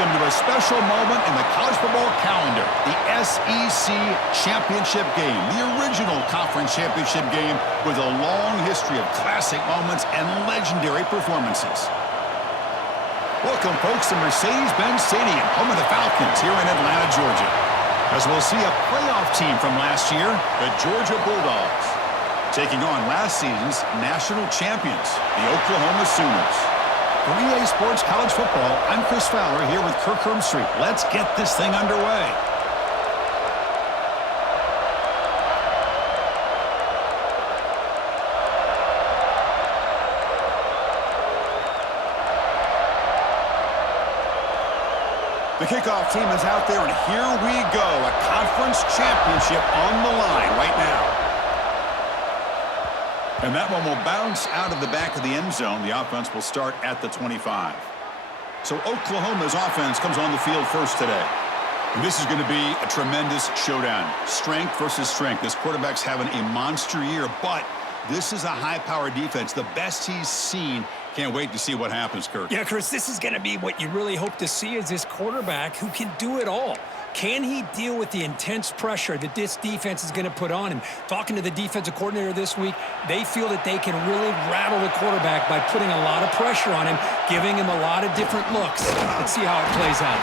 Welcome to a special moment in the college football calendar, the SEC Championship game, the original conference championship game with a long history of classic moments and legendary performances. Welcome, folks, to Mercedes-Benz Stadium, home of the Falcons here in Atlanta, Georgia, as we'll see a playoff team from last year, the Georgia Bulldogs, taking on last season's national champions, the Oklahoma Sooners. For EA Sports College Football, I'm Chris Fowler here with Kirk Herbstreit. Let's get this thing underway. The kickoff team is out there, and here we go. A conference championship on the line right now. And that one will bounce out of the back of the end zone. The offense will start at the 25. So Oklahoma's offense comes on the field first today. And this is going to be a tremendous showdown. Strength versus strength. This quarterback's having a monster year, but this is a high-powered defense, the best he's seen. Can't wait to see what happens, Kirk. Yeah, Chris, this is going to be what you really hope to see is this quarterback who can do it all. Can he deal with the intense pressure that this defense is going to put on him? Talking to the defensive coordinator this week, they feel that they can really rattle the quarterback by putting a lot of pressure on him, giving him a lot of different looks. Let's see how it plays out.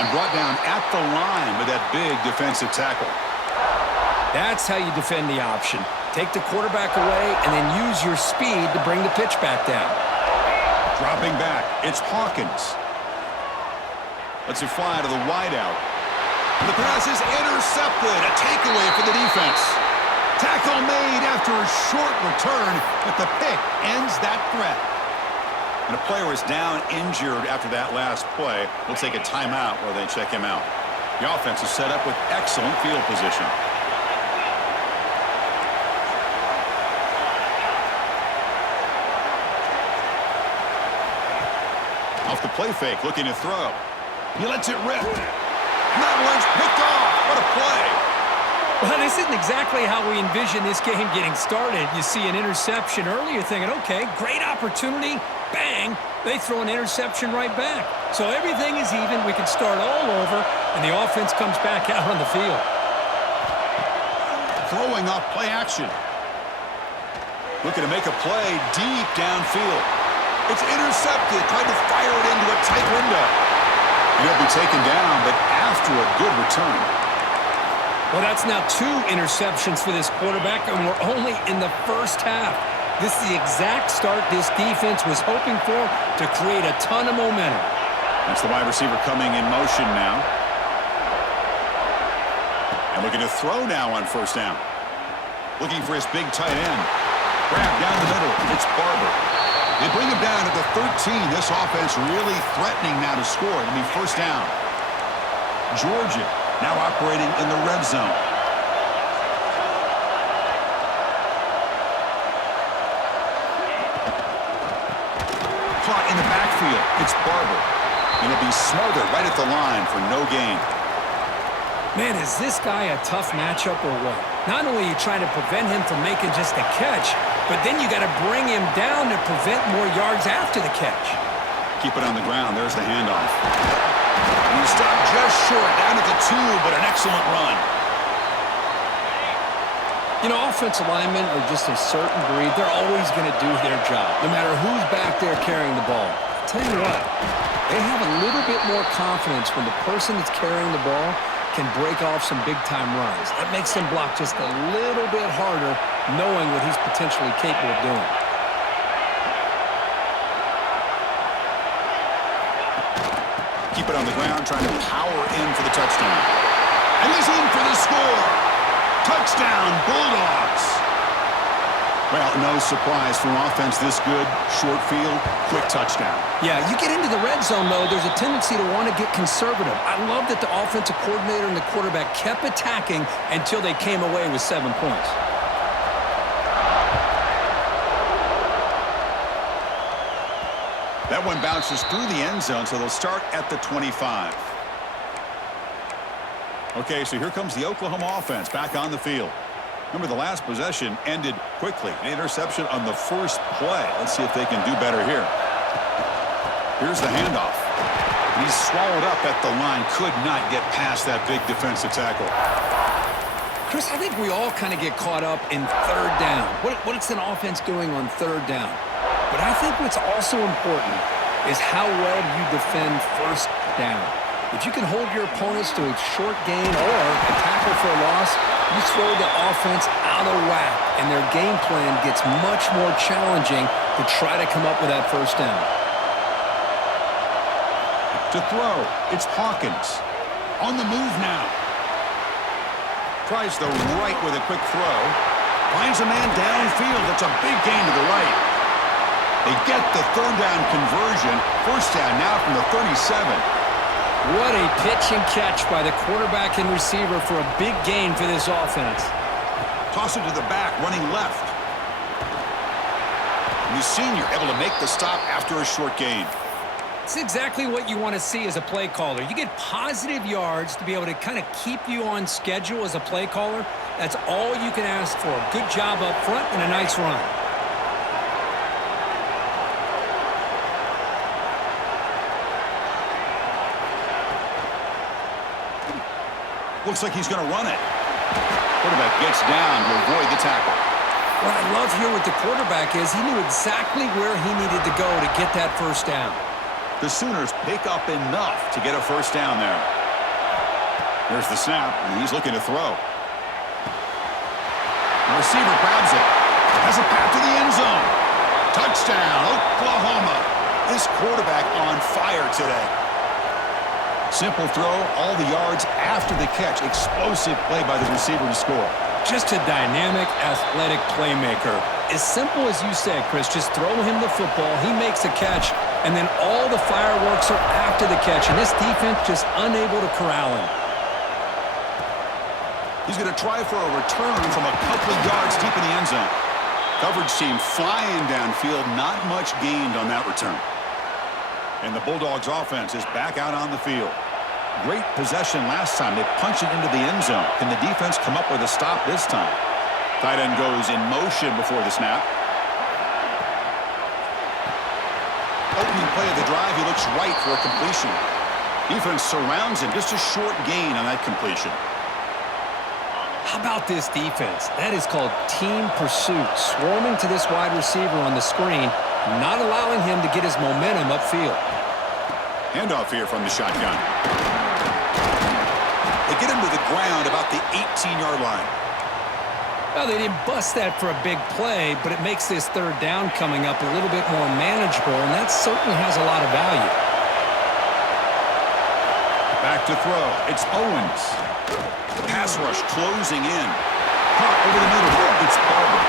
And brought down at the line with that big defensive tackle. That's how you defend the option. Take the quarterback away and then use your speed to bring the pitch back down. Dropping back, it's Hawkins. Lets it fly to the wideout. The pass is intercepted. A takeaway for the defense. Tackle made after a short return, but the pick ends that threat. And a player is down injured after that last play. We'll take a timeout while they check him out. The offense is set up with excellent field position. Off the play fake, looking to throw. He lets it rip. And that one's picked off. What a play. Well, this isn't exactly how we envision this game getting started. You see an interception early, you're thinking, okay, great opportunity. Bang, they throw an interception right back. So everything is even. We can start all over, and the offense comes back out on the field. Throwing off play action. Looking to make a play deep downfield. It's intercepted, trying to fire it into a tight window. He'll be taken down, but after a good return. Well, that's now 2 interceptions for this quarterback, and we're only in the first half. This is the exact start this defense was hoping for to create a ton of momentum. That's the wide receiver coming in motion now. And looking to throw now on first down. Looking for his big tight end. Grab down the middle. It's Barber. They bring him down at the 13. This offense really threatening now to score. It'll be first down. Georgia now operating in the red zone. Caught in the backfield. It's Barber. And it'll be smothered right at the line for no gain. Man, is this guy a tough matchup or what? Not only are you trying to prevent him from making just a catch, but then you got to bring him down to prevent more yards after the catch. Keep it on the ground. There's the handoff. He stopped just short, down at the 2, but an excellent run. You know, offensive linemen are just a certain breed. They're always going to do their job, no matter who's back there carrying the ball. I'll tell you what, they have a little bit more confidence when the person that's carrying the ball can break off some big-time runs. That makes them block just a little bit harder, knowing what he's potentially capable of doing. Keep it on the ground, trying to power in for the touchdown. And he's in for the score. Touchdown, Bulldogs. Well, no surprise from offense this good. Short field, quick touchdown. Yeah, you get into the red zone, though, there's a tendency to want to get conservative. I love that the offensive coordinator and the quarterback kept attacking until they came away with 7 points. That one bounces through the end zone, so they'll start at the 25. Okay, so here comes the Oklahoma offense back on the field. Remember, the last possession ended quickly. An interception on the first play. Let's see if they can do better here. Here's the handoff. He's swallowed up at the line. Could not get past that big defensive tackle. Chris, I think we all kind of get caught up in third down. What's an offense doing on third down? But I think what's also important is how well you defend first down. If you can hold your opponents to a short gain or a tackle for a loss, you throw the offense out of whack, and their game plan gets much more challenging to try to come up with that first down. To throw, it's Hawkins. On the move now. Tries the right with a quick throw. Finds a man downfield. That's a big gain to the right. They get the third down conversion. First down now from the 37. What a pitch and catch by the quarterback and receiver for a big gain for this offense. Toss it to the back, running left. And the senior able to make the stop after a short gain. It's exactly what you want to see as a play caller. You get positive yards to be able to kind of keep you on schedule as a play caller. That's all you can ask for. Good job up front and a nice run. Looks like he's going to run it. Quarterback gets down to avoid the tackle. What I love here with the quarterback is he knew exactly where he needed to go to get that first down. The Sooners pick up enough to get a first down there. There's the snap, and he's looking to throw. The receiver grabs it. Has a path to the end zone. Touchdown, Oklahoma. This quarterback on fire today. Simple throw, all the yards after the catch. Explosive play by the receiver to score. Just a dynamic, athletic playmaker. As simple as you said, Chris, just throw him the football, he makes a catch, and then all the fireworks are after the catch, and this defense just unable to corral him. He's going to try for a return from a couple of yards deep in the end zone. Coverage team flying downfield, not much gained on that return. And the Bulldogs offense is back out on the field. Great possession last time. They punch it into the end zone. Can the defense come up with a stop this time? Tight end goes in motion before the snap. Opening play of the drive, he looks right for a completion. Defense surrounds him. Just a short gain on that completion. How about this defense? That is called team pursuit. Swarming to this wide receiver on the screen, not allowing him to get his momentum upfield. Handoff here from the shotgun. They get him to the ground about the 18-yard line. Well, they didn't bust that for a big play, but it makes this third down coming up a little bit more manageable, and that certainly has a lot of value. Back to throw. It's Owens. Pass rush closing in. Caught over the middle. It's Barber.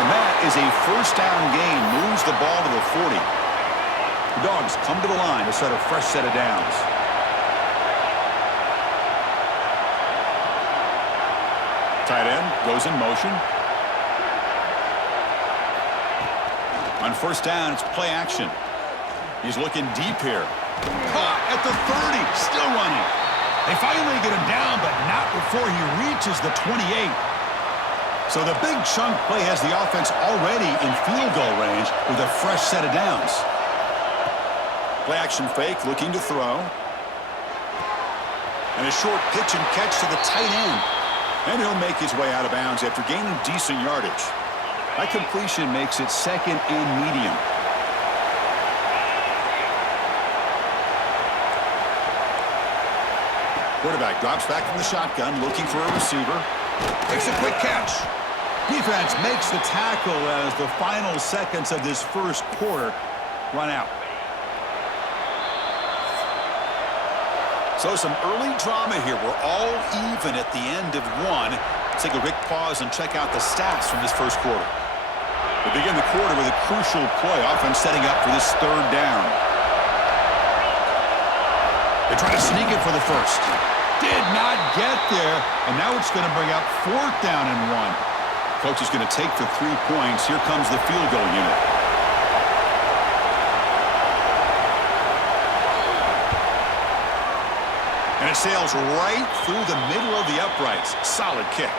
And that is a first down gain. Moves the ball to the 40. The Dogs come to the line to set a fresh set of downs. Tight end goes in motion. On first down, it's play action. He's looking deep here. Caught at the 30. Still running. They finally get him down, but not before he reaches the 28. So the big chunk play has the offense already in field goal range with a fresh set of downs. Play action fake, looking to throw. And a short pitch and catch to the tight end. And he'll make his way out of bounds after gaining decent yardage. That completion makes it second and medium. Quarterback drops back from the shotgun, looking for a receiver. Makes a quick catch. Defense makes the tackle as the final seconds of this first quarter run out. So some early drama here. We're all even at the end of one. Let's take a quick pause and check out the stats from this first quarter. We begin the quarter with a crucial play, offense setting up for this third down. They try to sneak it for the first. Did not get there, and now it's going to bring up fourth down and 1. Coach is going to take the 3 points. Here comes the field goal unit. And it sails right through the middle of the uprights. Solid kick.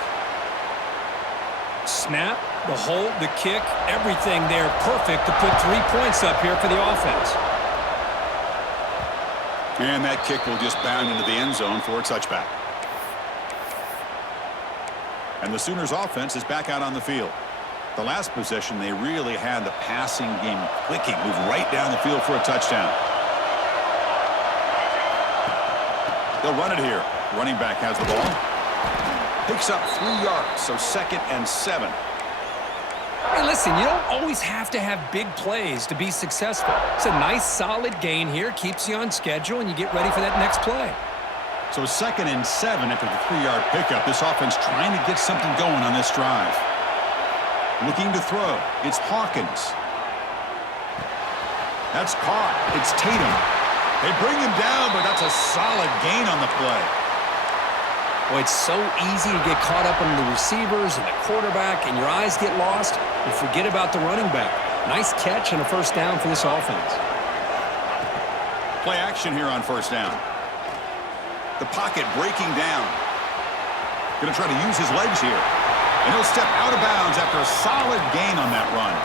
Snap, the hold, the kick, everything there perfect to put 3 points up here for the offense. And that kick will just bound into the end zone for a touchback. And the Sooners offense is back out on the field. The last possession, they really had the passing game clicking, moved right down the field for a touchdown. They'll run it here. Running back has the ball. Picks up 3 yards, so 2nd and 7. Hey, listen, you don't always have to have big plays to be successful. It's a nice, solid gain here. Keeps you on schedule, and you get ready for that next play. So 2nd and 7 after the 3-yard pickup. This offense trying to get something going on this drive. Looking to throw. It's Hawkins. That's caught. It's Tatum. They bring him down, but that's a solid gain on the play. Well, it's so easy to get caught up in the receivers and the quarterback, and your eyes get lost. You forget about the running back. Nice catch and a first down for this offense. Play action here on first down. The pocket breaking down. Going to try to use his legs here. And he'll step out of bounds after a solid gain on that run.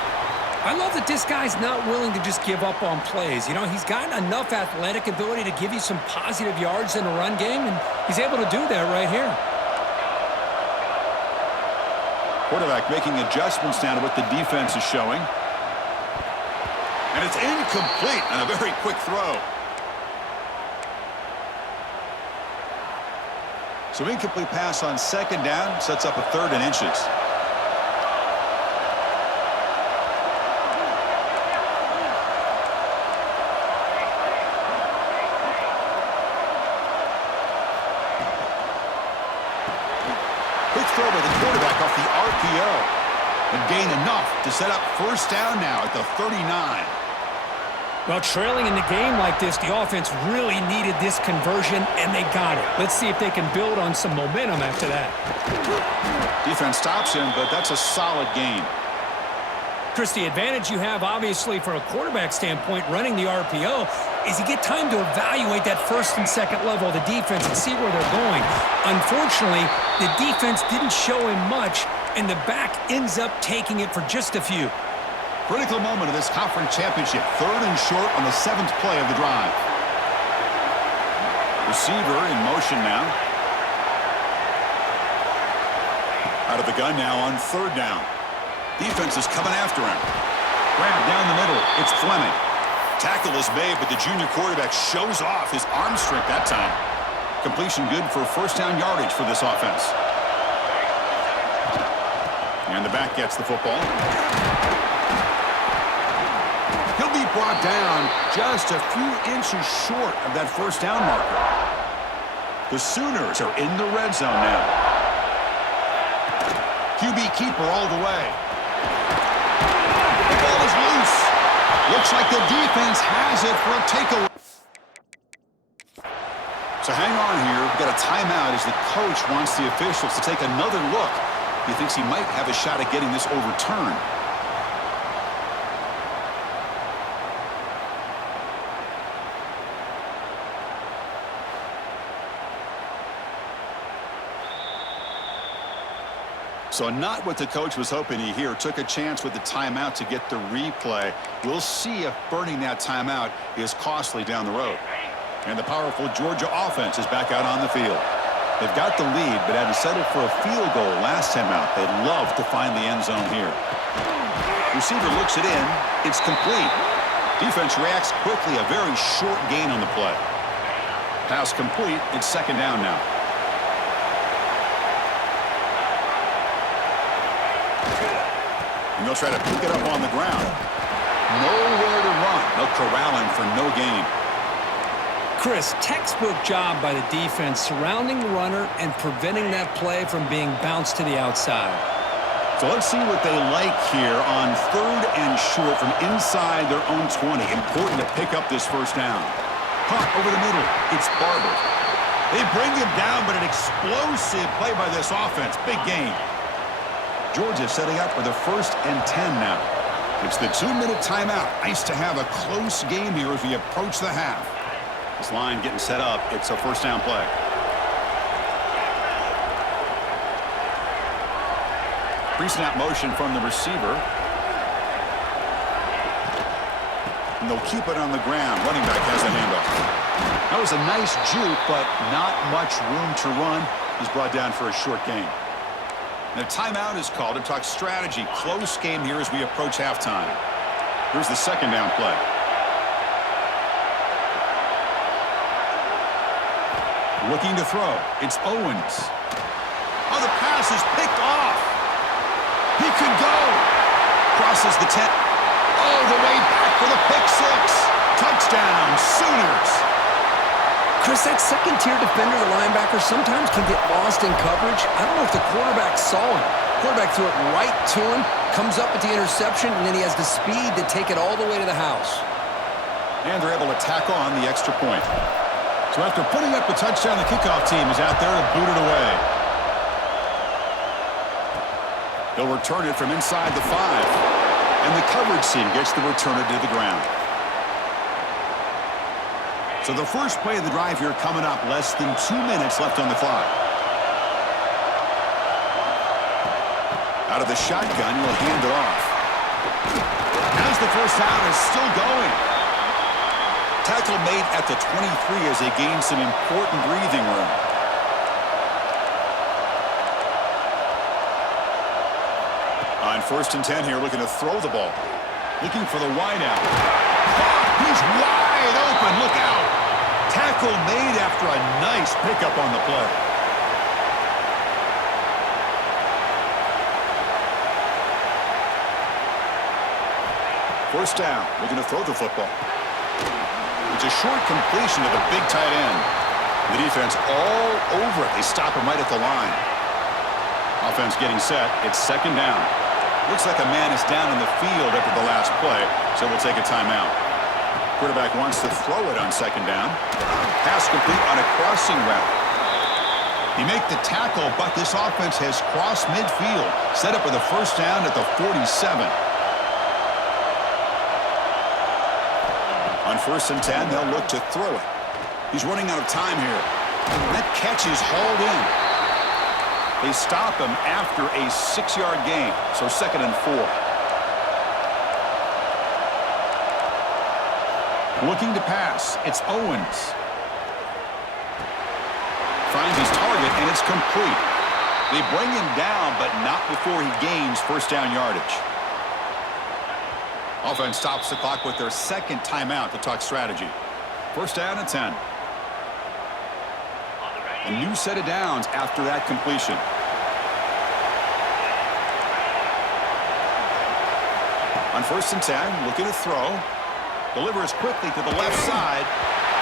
I love that this guy's not willing to just give up on plays. You know, he's got enough athletic ability to give you some positive yards in a run game, and he's able to do that right here. Quarterback making adjustments now to what the defense is showing. And it's incomplete on a very quick throw. So incomplete pass on 2nd down sets up a 3rd and inches. Quick throw by the quarterback off the RPO. And gain enough to set up first down now at the 39. Well, trailing in the game like this, the offense really needed this conversion, and they got it. Let's see if they can build on some momentum after that. Defense stops him, but that's a solid gain. Chris, the advantage you have, obviously, from a quarterback standpoint, running the RPO, is you get time to evaluate that 1st and 2nd level of the defense and see where they're going. Unfortunately, the defense didn't show him much, and the back ends up taking it for just a few. Critical moment of this conference championship. 3rd and short on the 7th play of the drive. Receiver in motion now. Out of the gun now on 3rd down. Defense is coming after him. Grab down the middle. It's Fleming. Tackle is made, but the junior quarterback shows off his arm strength that time. Completion good for first down yardage for this offense. And the back gets the football. He'll be brought down just a few inches short of that first down marker. The Sooners are in the red zone now. QB keeper all the way. The ball is loose. Looks like the defense has it for a takeaway. So hang on here. We've got a timeout as the coach wants the officials to take another look. He thinks he might have a shot at getting this overturned. So not what the coach was hoping to hear. Took a chance with the timeout to get the replay. We'll see if burning that timeout is costly down the road. And the powerful Georgia offense is back out on the field. They've got the lead, but had to settle for a field goal last time out. They'd love to find the end zone here. Receiver looks it in. It's complete. Defense reacts quickly. A very short gain on the play. Pass complete. It's 2nd down now. And they'll try to pick it up on the ground. Nowhere to run. They'll corral him for no gain. Chris, textbook job by the defense surrounding the runner and preventing that play from being bounced to the outside. So let's see what they like here on 3rd and short from inside their own 20. Important to pick up this first down. Caught over the middle. It's Barber. They bring him down, but an explosive play by this offense. Big gain. Georgia setting up for the 1st and 10 now. It's the 2-minute timeout. Nice to have a close game here as we approach the half. This line getting set up. It's a first down play. Pre-snap motion from the receiver. And they'll keep it on the ground. Running back has the handoff. That was a nice juke, but not much room to run. He's brought down for a short gain. And a timeout is called to talk strategy. Close game here as we approach halftime. Here's the second down play. Looking to throw. It's Owens. Oh, the pass is picked off. He could go. Crosses the 10. Oh, the way back for the pick six. Touchdown, Sooners. Chris, that second-tier defender, the linebacker, sometimes can get lost in coverage. I don't know if the quarterback saw him. Quarterback threw it right to him, comes up with the interception, and then he has the speed to take it all the way to the house. And they're able to tack on the extra point. So after putting up the touchdown, the kickoff team is out there to boot it away. They'll return it from inside the 5. And the coverage team gets the returner to the ground. So the first play of the drive here coming up. Less than 2 minutes left on the clock. Out of the shotgun, he'll hand it off. As the first down is still going. Tackle made at the 23 as they gain some important breathing room. On 1st and 10 here, looking to throw the ball. Looking for the wideout. He's wide open. Look out. Tackle made after a nice pickup on the play. First down. Looking to throw the football. It's a short completion to the big tight end. The defense all over it. They stop him right at the line. Offense getting set. It's second down. Looks like a man is down in the field after the last play, so we'll take a timeout. Quarterback wants to throw it on second down. Pass complete on a crossing route. He make the tackle, but this offense has crossed midfield. Set up with a first down at the 47. On 1st and 10, they'll look to throw it. He's running out of time here. That catch is hauled in. They stop him after a 6-yard gain, so 2nd and 4. Looking to pass. It's Owens. Finds his target, and it's complete. They bring him down, but not before he gains first down yardage. Offense stops the clock with their second timeout to talk strategy. First down and 10. A new set of downs after that completion. On 1st and 10, looking to throw. Delivers quickly to the left side.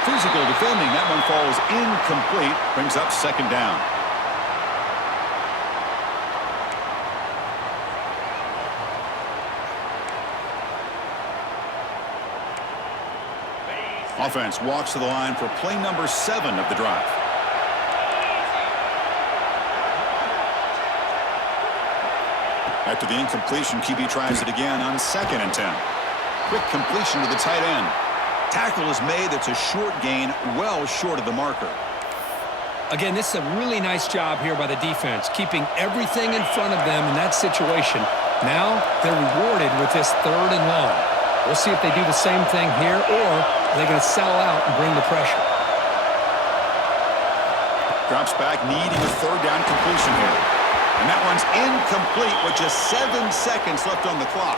Physical defending. That one falls incomplete. Brings up second down. Offense walks to the line for play number 7 of the drive. After the incompletion, QB tries it again on 2nd and 10. Quick completion to the tight end. Tackle is made. It's a short gain, well short of the marker. Again, this is a really nice job here by the defense, keeping everything in front of them in that situation. Now they're rewarded with this 3rd and long. We'll see if they do the same thing here, or are they going to sell out and bring the pressure. Drops back, needing a 3rd down completion here. And that one's incomplete with just 7 seconds left on the clock.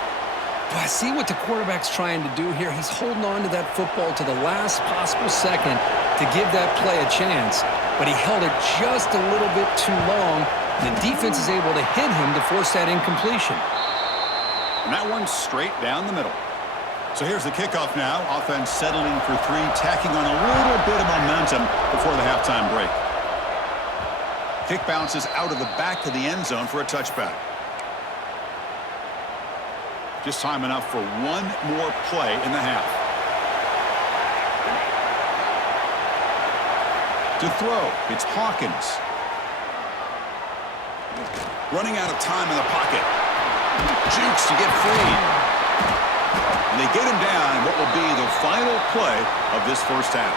But I see what the quarterback's trying to do here. He's holding on to that football to the last possible second to give that play a chance. But he held it just a little bit too long. The defense is able to hit him to force that incompletion. And that one's straight down the middle. So here's the kickoff now. Offense settling for 3, tacking on a little bit of momentum before the halftime break. Kick bounces out of the back of the end zone for a touchback. Just time enough for one more play in the half. To throw, it's Hawkins. Running out of time in the pocket. Jukes to get free. And they get him down in what will be the final play of this first half.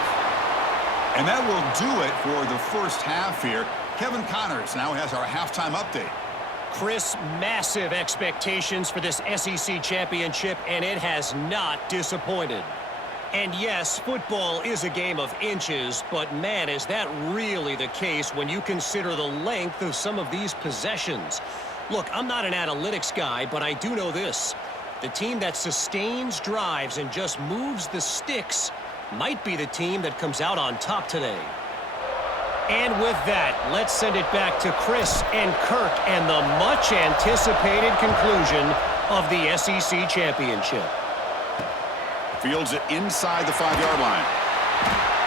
And that will do it for the first half here. Kevin Connors now has our halftime update. Chris, massive expectations for this SEC championship, and it has not disappointed. And yes, football is a game of inches, but man, is that really the case when you consider the length of some of these possessions. Look, I'm not an analytics guy, but I do know this. The team that sustains drives and just moves the sticks might be the team that comes out on top today. And with that, let's send it back to Chris and Kirk and the much-anticipated conclusion of the SEC Championship. Fields it inside the 5-yard line.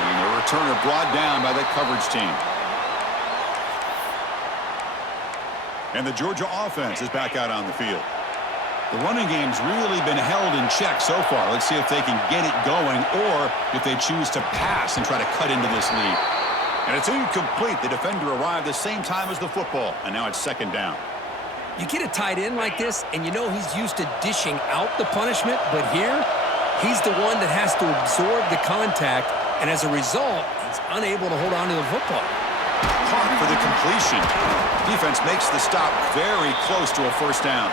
And the returner brought down by that coverage team. And the Georgia offense is back out on the field. The running game's really been held in check so far. Let's see if they can get it going or if they choose to pass and try to cut into this lead. And it's incomplete. The defender arrived the same time as the football, and now it's second down. You get a tight end like this, and you know he's used to dishing out the punishment, but here, he's the one that has to absorb the contact, and as a result, he's unable to hold on to the football. Caught for the completion. Defense makes the stop very close to a first down.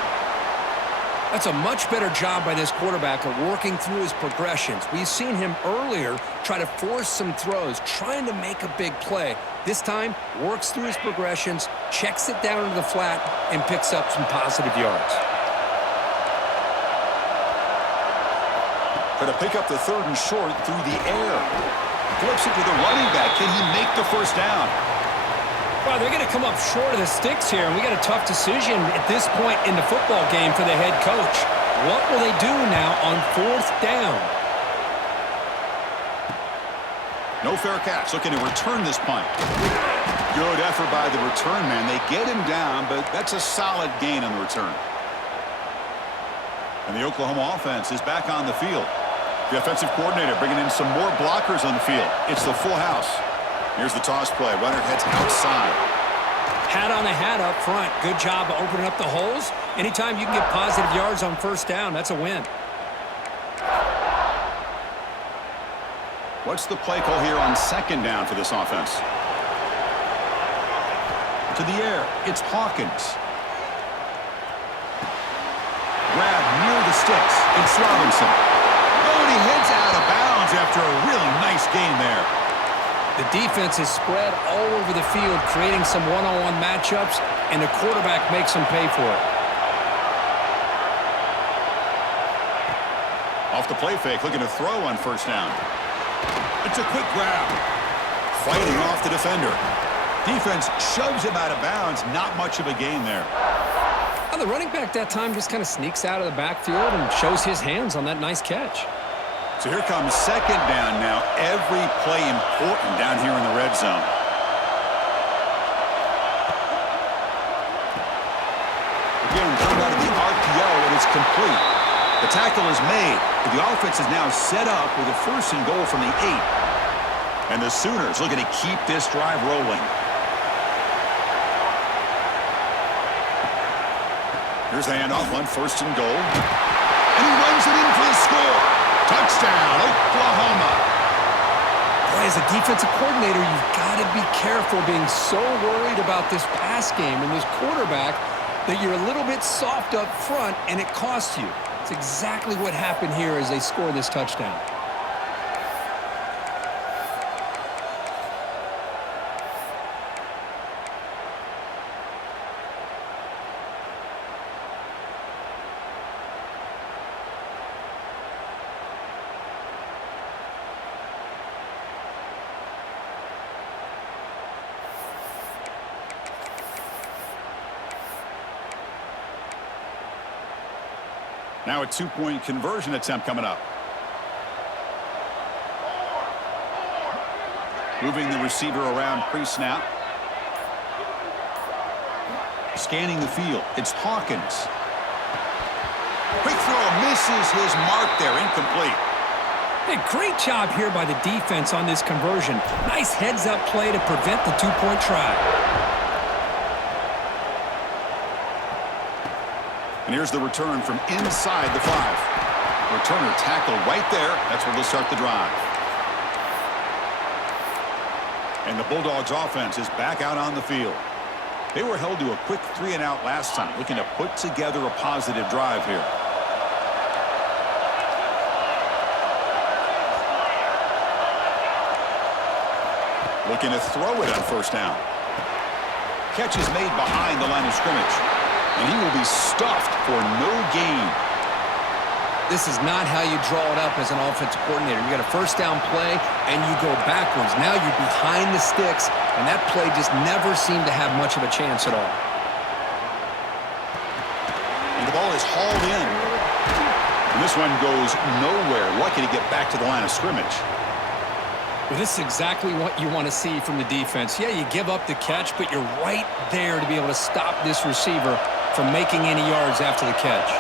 That's a much better job by this quarterback of working through his progressions. We've seen him earlier try to force some throws, trying to make a big play. This time, works through his progressions, checks it down into the flat, and picks up some positive yards. Try to pick up the third and short through the air. Flips it to the running back. Can he make the first down? Well, they're going to come up short of the sticks here, and we got a tough decision at this point in the football game for the head coach. What will they do now on fourth down? No fair catch. Looking to return this punt. Good effort by the return man. They get him down, but that's a solid gain on the return. And the Oklahoma offense is back on the field. The offensive coordinator bringing in some more blockers on the field. It's the full house. Here's the toss play. Runner heads outside. Hat on the hat up front. Good job of opening up the holes. Anytime you can get positive yards on first down, that's a win. What's the play call here on second down for this offense? To the air. It's Hawkins. Grab near the sticks. It's Robinson. Oh, and he heads out of bounds after a really nice gain there. The defense is spread all over the field, creating some one-on-one matchups, and the quarterback makes them pay for it. Off the play fake, looking to throw on first down. It's a quick grab. Fighting off the defender. Defense shoves him out of bounds. Not much of a gain there. Well, the running back that time just kind of sneaks out of the backfield and shows his hands on that nice catch. So here comes second down now. Every play important down here in the red zone. Again, coming out of the RPO, and it's complete. The tackle is made, but the offense is now set up with a first and goal from the 8. And the Sooners looking to keep this drive rolling. Here's the handoff on first and goal. And he runs it in for the score. Touchdown, Oklahoma. Boy, as a defensive coordinator, you've got to be careful being so worried about this pass game and this quarterback that you're a little bit soft up front and it costs you. It's exactly what happened here as they score this touchdown. Now a two-point conversion attempt coming up. Moving the receiver around pre-snap. Scanning the field. It's Hawkins. Quick throw misses his mark there. Incomplete. Hey, great job here by the defense on this conversion. Nice heads-up play to prevent the two-point try. And here's the return from inside the 5. Returner tackled right there. That's where they'll start the drive. And the Bulldogs offense is back out on the field. They were held to a quick 3-and-out last time, looking to put together a positive drive here. Looking to throw it on first down. Catch is made behind the line of scrimmage. And he will be stuffed for no gain. This is not how you draw it up as an offensive coordinator. You got a first down play, and you go backwards. Now you're behind the sticks, and that play just never seemed to have much of a chance at all. And the ball is hauled in. And this one goes nowhere. Lucky to get back to the line of scrimmage. Well, this is exactly what you want to see from the defense. Yeah, you give up the catch, but you're right there to be able to stop this receiver from making any yards after the catch.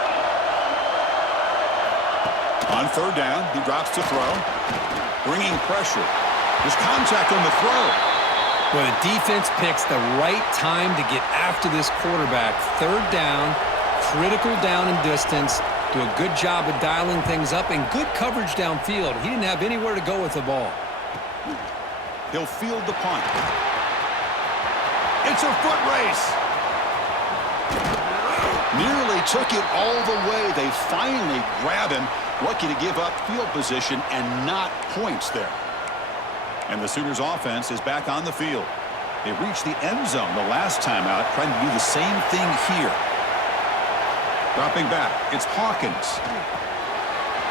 On third down, he drops to throw. Bringing pressure. There's contact on the throw. Well, the defense picks the right time to get after this quarterback. Third down, critical down and distance. Do a good job of dialing things up and good coverage downfield. He didn't have anywhere to go with the ball. He'll field the punt. It's a foot race. Nearly took it all the way. They finally grab him. Lucky to give up field position and not points there. And the Sooners offense is back on the field. They reached the end zone the last time out, trying to do the same thing here. Dropping back, it's Hawkins.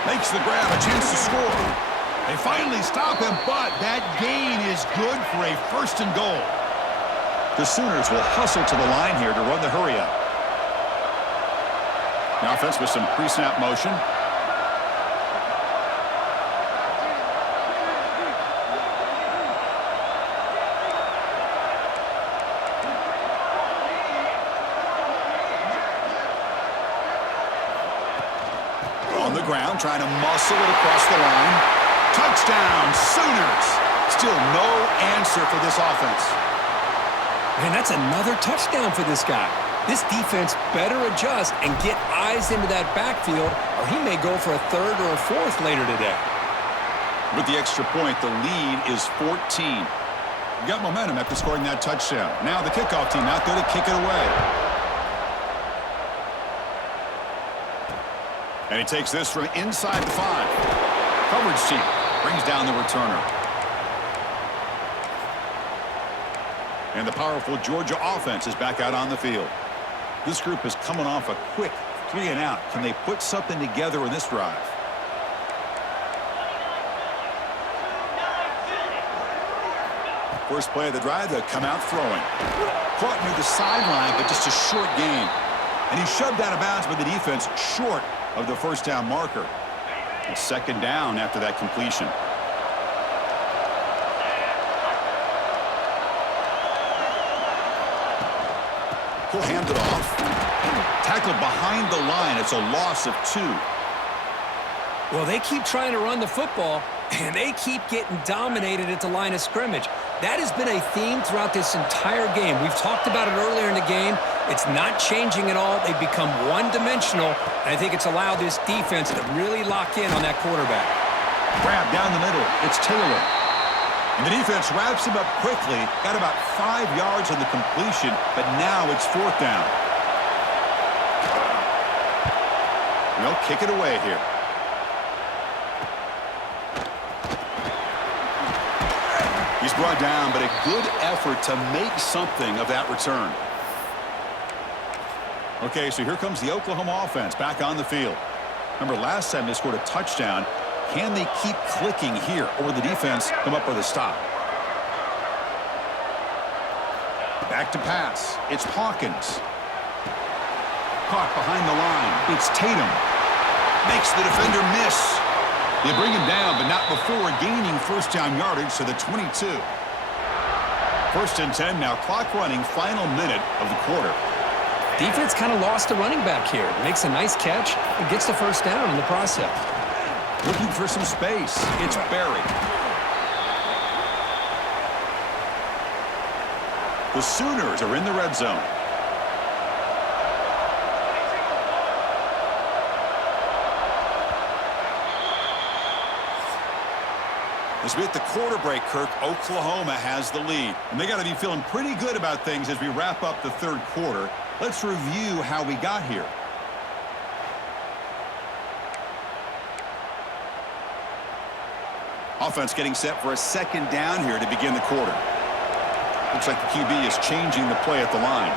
Makes the grab, a chance to score. They finally stop him, but that gain is good for a first and goal. The Sooners will hustle to the line here to run the hurry up. The offense with some pre-snap motion. On the ground, trying to muscle it across the line. Touchdown, Sooners. Still no answer for this offense. Man, that's another touchdown for this guy. This defense better adjust and get eyes into that backfield, or he may go for a third or a fourth later today. With the extra point, the lead is 14. You got momentum after scoring that touchdown. Now the kickoff team out there to kick it away. And he takes this from inside the 5. Coverage team brings down the returner. And the powerful Georgia offense is back out on the field. This group is coming off a quick 3-and-out. Can they put something together in this drive? First play of the drive, they come out throwing. Caught near the sideline, but just a short gain. And he shoved out of bounds by the defense short of the first down marker. And second down after that completion. He'll hand it off. Tackled behind the line. It's a loss of 2. Well, they keep trying to run the football, and they keep getting dominated at the line of scrimmage. That has been a theme throughout this entire game. We've talked about it earlier in the game. It's not changing at all. They've become one-dimensional, and I think it's allowed this defense to really lock in on that quarterback. Grab down the middle. It's Taylor. And the defense wraps him up quickly. Got about 5 yards on the completion, but now it's fourth down. And they'll kick it away here. He's brought down, but a good effort to make something of that return. Okay, so here comes the Oklahoma offense back on the field. Remember, last time they scored a touchdown. Can they keep clicking here, or will the defense come up with a stop? Back to pass. It's Hawkins. Caught behind the line. It's Tatum. Makes the defender miss. They bring him down, but not before gaining first down yardage to the 22. First and 10 now. Clock running, final minute of the quarter. Defense kind of lost a running back here. Makes a nice catch and gets the first down in the process. Looking for some space. It's Barry. The Sooners are in the red zone. As we hit the quarter break, Kirk, Oklahoma has the lead. And they got to be feeling pretty good about things as we wrap up the third quarter. Let's review how we got here. Offense getting set for a second down here to begin the quarter. Looks like the QB is changing the play at the line.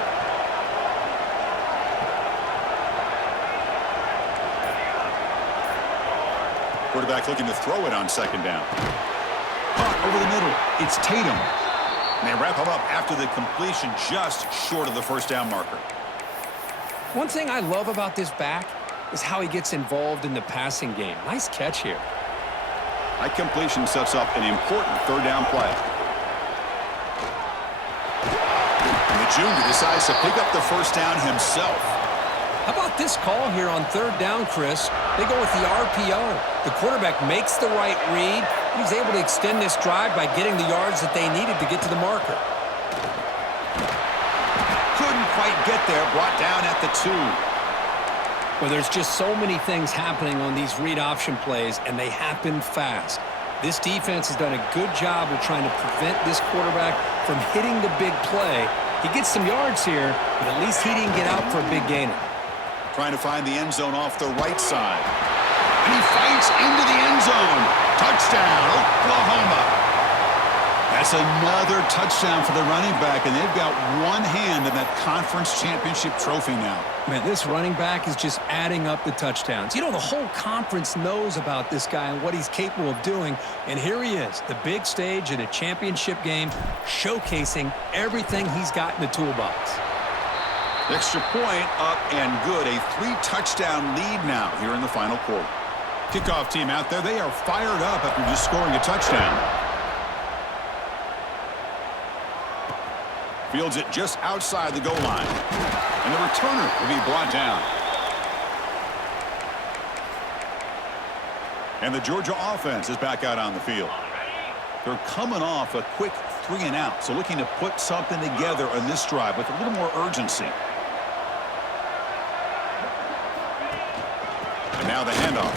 Quarterback looking to throw it on second down. Over the middle, it's Tatum. And they wrap him up after the completion just short of the first down marker. One thing I love about this back is how he gets involved in the passing game. Nice catch here. That completion sets up an important third down play. And the junior decides to pick up the first down himself. How about this call here on third down, Chris? They go with the RPO. The quarterback makes the right read. He's able to extend this drive by getting the yards that they needed to get to the marker. Couldn't quite get there, brought down at the 2. Well, there's just so many things happening on these read option plays, and they happen fast. This defense has done a good job of trying to prevent this quarterback from hitting the big play. He gets some yards here, but at least he didn't get out for a big gainer. Trying to find the end zone off the right side. And he fights into the end zone. Touchdown, Oklahoma. That's another touchdown for the running back, and they've got one hand in that conference championship trophy now. Man, this running back is just adding up the touchdowns. You know, the whole conference knows about this guy and what he's capable of doing, and here he is, the big stage in a championship game, showcasing everything he's got in the toolbox. Extra point up and good. A 3-touchdown lead now here in the final quarter. Kickoff team out there. They are fired up after just scoring a touchdown. Fields it just outside the goal line. And the returner will be brought down. And the Georgia offense is back out on the field. They're coming off a quick 3-and-out, so looking to put something together on this drive with a little more urgency. And now the handoff.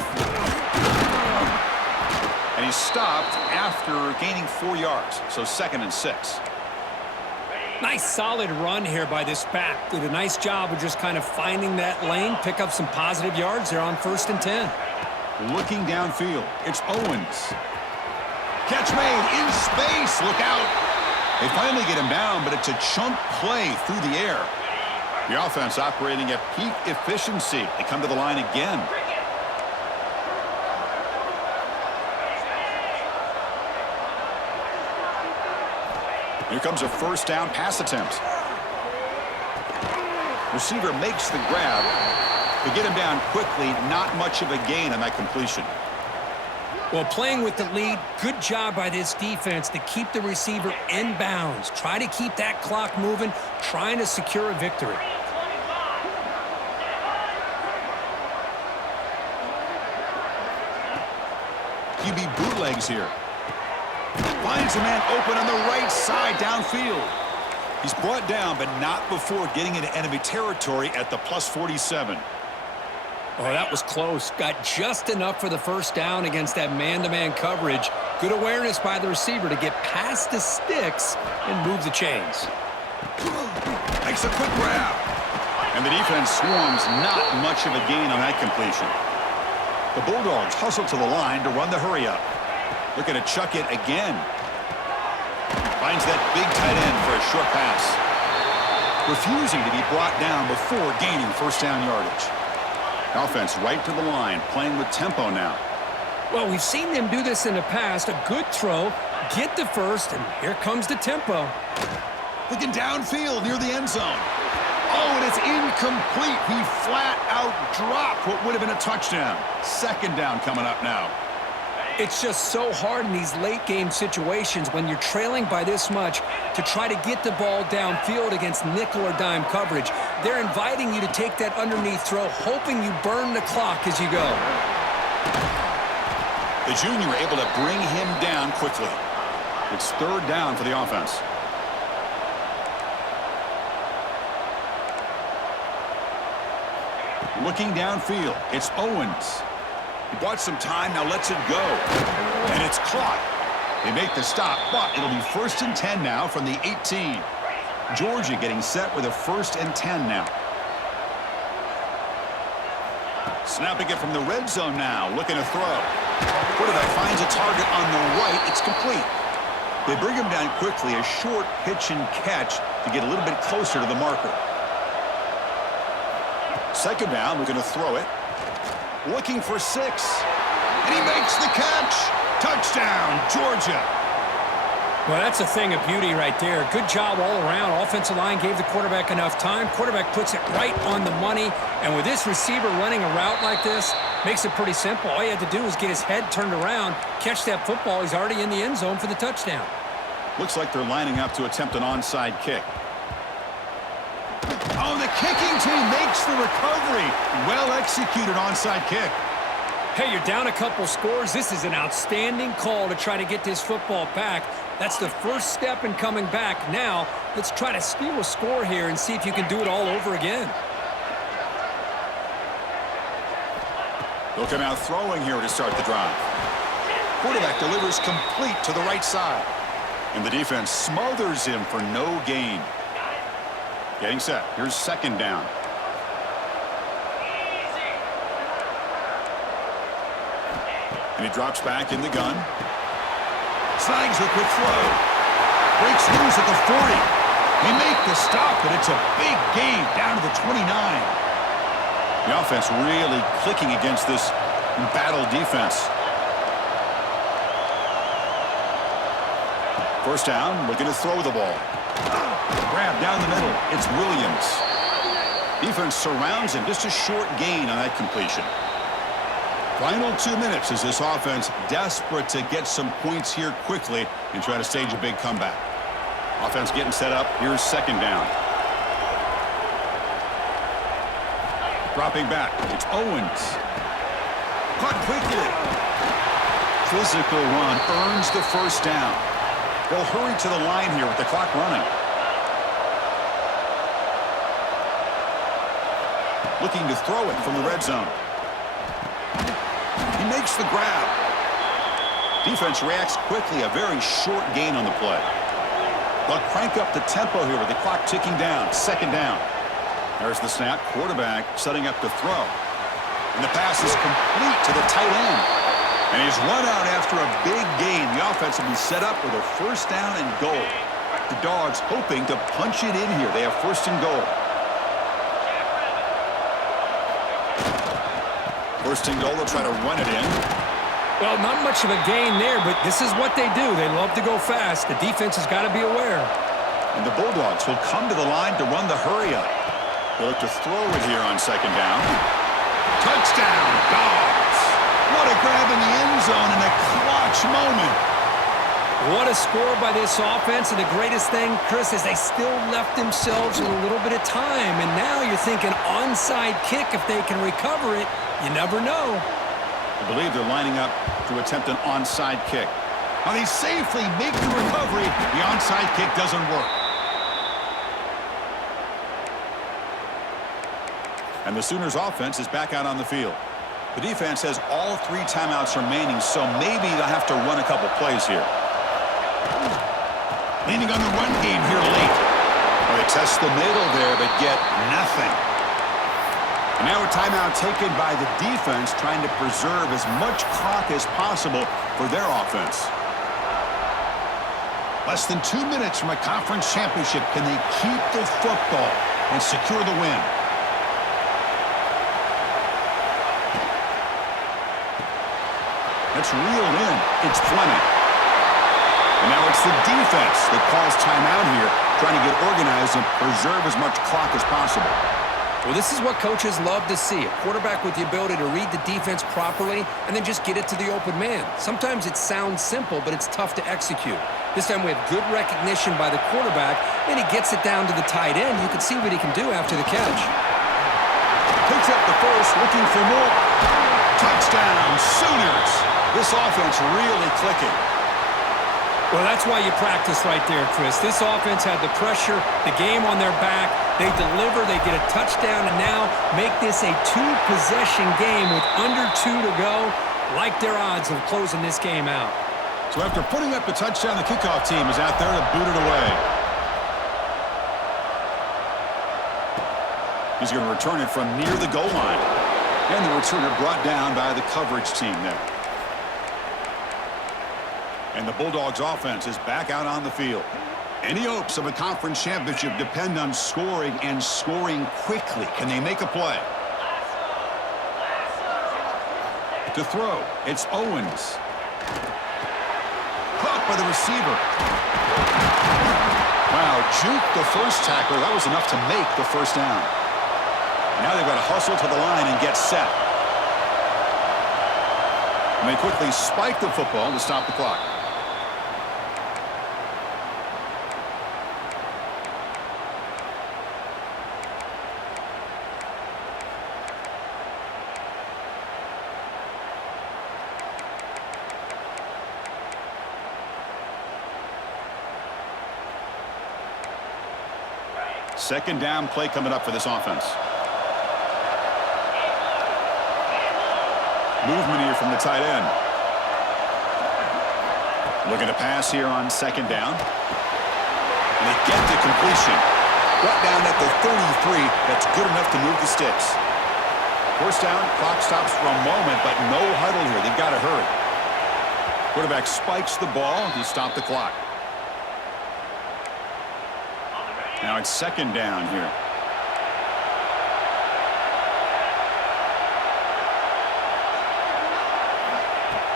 And he's stopped after gaining 4 yards, so 2nd and 6. Nice solid run here by this back. Did a nice job of just kind of finding that lane, pick up some positive yards there on 1st and 10. Looking downfield, it's Owens. Catch made in space, look out. They finally get him down, but it's a chunk play through the air. The offense operating at peak efficiency. They come to the line again. Here comes a first down pass attempt. Receiver makes the grab. To get him down quickly, not much of a gain on that completion. Well, playing with the lead, good job by this defense to keep the receiver in bounds. Try to keep that clock moving, trying to secure a victory. QB bootlegs here. Finds a man open on the right side downfield. He's brought down, but not before getting into enemy territory at the +47. Oh, that was close. Got just enough for the first down against that man-to-man coverage. Good awareness by the receiver to get past the sticks and move the chains. Makes a quick grab. And the defense swarms, not much of a gain on that completion. The Bulldogs hustle to the line to run the hurry-up. Looking to chuck it again. Finds that big tight end for a short pass. Refusing to be brought down before gaining first down yardage. Offense right to the line, playing with tempo now. Well, we've seen them do this in the past. A good throw, get the first, and here comes the tempo. Looking downfield near the end zone. Oh, and it's incomplete. He flat out dropped what would have been a touchdown. Second down coming up now. It's just so hard in these late game situations when you're trailing by this much to try to get the ball downfield against nickel or dime coverage. They're inviting you to take that underneath throw, hoping you burn the clock as you go. The junior able to bring him down quickly. It's third down for the offense. Looking downfield, it's Owens. He bought some time, now lets it go. And it's caught. They make the stop, but it'll be 1st and 10 now from the 18. Georgia getting set with a 1st and 10 now. Snapping it from the red zone now, looking to throw. Quarterback finds a target on the It's complete. They bring him down quickly, a short pitch and catch to get a little bit closer to the marker. Second down, we're going to throw it. Looking for 6. And he makes the catch. Touchdown, Georgia. Well, that's a thing of beauty right there. Good job all around. Offensive line gave the quarterback enough time. Quarterback puts it right on the money. And with this receiver running a route like this, makes it pretty simple. All you had to do was get his head turned around, catch that football. He's already in the end zone for the touchdown. Looks like they're lining up to attempt an onside kick. Oh, the kicking team makes the recovery. Well-executed onside kick. Hey, you're down a couple scores. This is an outstanding call to try to get this football back. That's the first step in coming back. Now, let's try to steal a score here and see if you can do it all over again. They'll come out throwing here to start the drive. Quarterback delivers complete to the right side. And the defense smothers him for no gain. Getting set. Here's second down. And he drops back in the gun. Snags a quick throw. Breaks loose at the 40. They make the stop, but it's a big gain down to the 29. The offense really clicking against this embattled defense. First down, looking to throw the ball. Grab down the middle. It's Williams. Defense surrounds him. Just a short gain on that completion. Final 2 minutes as this offense desperate to get some points here quickly and try to stage a big comeback. Offense getting set up. Here's second down. Dropping back. It's Owens. Caught quickly. Physical run earns the first down. They'll hurry to the line here with the clock running. Looking to throw it from the red zone. He makes the grab. Defense reacts quickly. A very short gain on the play. They'll crank up the tempo here with the clock ticking down. Second down. There's the snap. Quarterback setting up to throw. And the pass is complete to the tight end. And he's run out after a big gain. The offense will be set up with a first down and goal. The Dogs hoping to punch it in here. They have first and goal. First and goal, they'll try to run it in. Well, not much of a gain there, but this is what they do. They love to go fast. The defense has got to be aware. And the Bulldogs will come to the line to run the hurry-up. They'll look to throw it here on second down. Touchdown, Dogs! What a grab in the end zone in a clutch moment. What a score by this offense, and the greatest thing, Chris, is they still left themselves with a little bit of time, and now you're thinking onside kick if they can recover it. You never know. I believe they're lining up to attempt an onside kick. Now they safely make the recovery. The onside kick doesn't work. And the Sooners offense is back out on the field. The defense has all 3 timeouts remaining, so maybe they'll have to run a couple plays here. Leaning on the run game here late. Well, they test the middle there, but get nothing. And now a timeout taken by the defense, trying to preserve as much clock as possible for their offense. Less than 2 minutes from a conference championship. Can they keep the football and secure the win? It's reeled in. It's Fleming. And now it's the defense that calls timeout here, trying to get organized and preserve as much clock as possible. Well, this is what coaches love to see. A quarterback with the ability to read the defense properly and then just get it to the open man. Sometimes it sounds simple, but it's tough to execute. This time we have good recognition by the quarterback, and he gets it down to the tight end. You can see what he can do after the catch. Picks up the first, looking for more. Touchdown, Sooners. This offense really clicking. Well, that's why you practice right there, Chris. This offense had the pressure, the game on their back. They deliver, they get a touchdown, and now make this a 2-possession game with under 2 to go. Like their odds of closing this game out. So after putting up the touchdown, the kickoff team is out there to boot it away. He's going to return it from near the goal line. And the returner brought down by the coverage team there. And the Bulldogs offense is back out on the field. Any hopes of a conference championship depend on scoring and scoring quickly. Can they make a play? To throw, it's Owens. Caught by the receiver. Wow, juke the first tackler. That was enough to make the first down. Now they've got to hustle to the line and get set. And they quickly spike the football to stop the clock. Second down play coming up for this offense. Movement here from the tight end. Looking to pass here on second down. And they get the completion. Brought down at the 33. That's good enough to move the sticks. First down, clock stops for a moment, but no huddle here. They've got to hurry. Quarterback spikes the ball to stop the clock. Now it's second down here.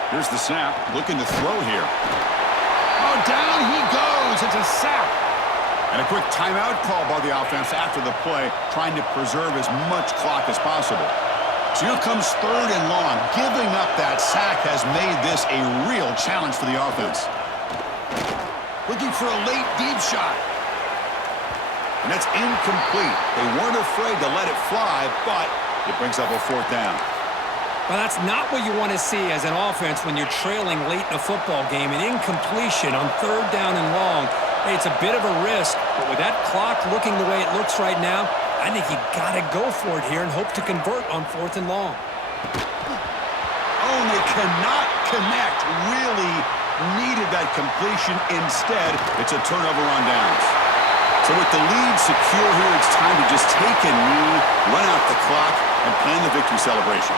Here's the snap, looking to throw here. Oh, down he goes. It's a sack. And a quick timeout call by the offense after the play, trying to preserve as much clock as possible. So here comes third and long. Giving up that sack has made this a real challenge for the offense. Looking for a late deep shot. And that's incomplete. They weren't afraid to let it fly, but it brings up a fourth down. Well, that's not what you want to see as an offense when you're trailing late in a football game. An incompletion on third down and long. Hey, it's a bit of a risk, but with that clock looking the way it looks right now, I think you got to go for it here and hope to convert on fourth and long. Oh, and they cannot connect. Really needed that completion. Instead, it's a turnover on downs. So with the lead secure here, it's time to just take a knee, run out the clock, and plan the victory celebration.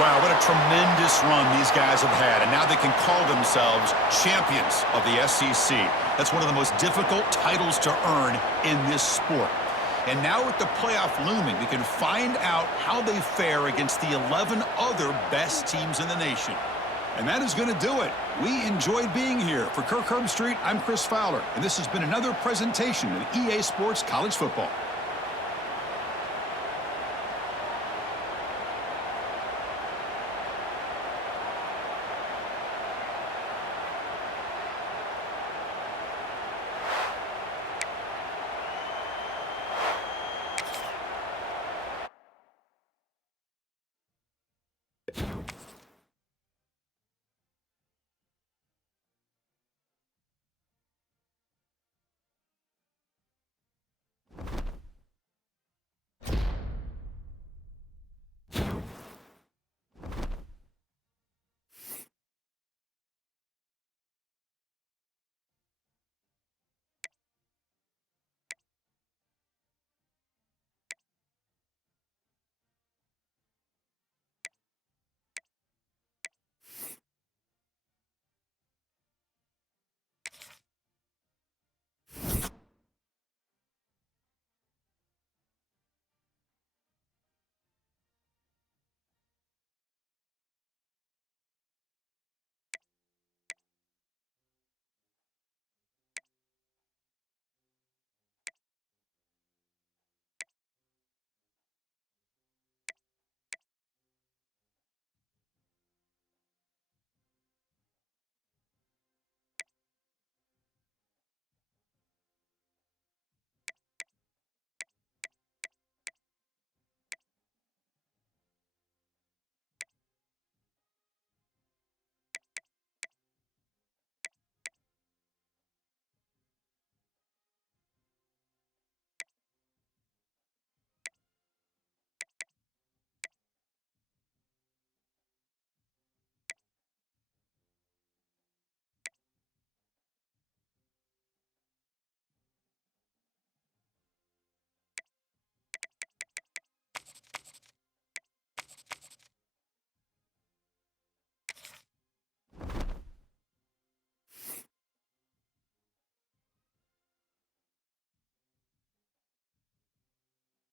Wow, what a tremendous run these guys have had, and now they can call themselves champions of the SEC. That's one of the most difficult titles to earn in this sport. And now with the playoff looming, we can find out how they fare against the 11 other best teams in the nation. And that is going to do it. We enjoyed being here. For Kirk Herbstreit, I'm Chris Fowler, and this has been another presentation of EA Sports College Football.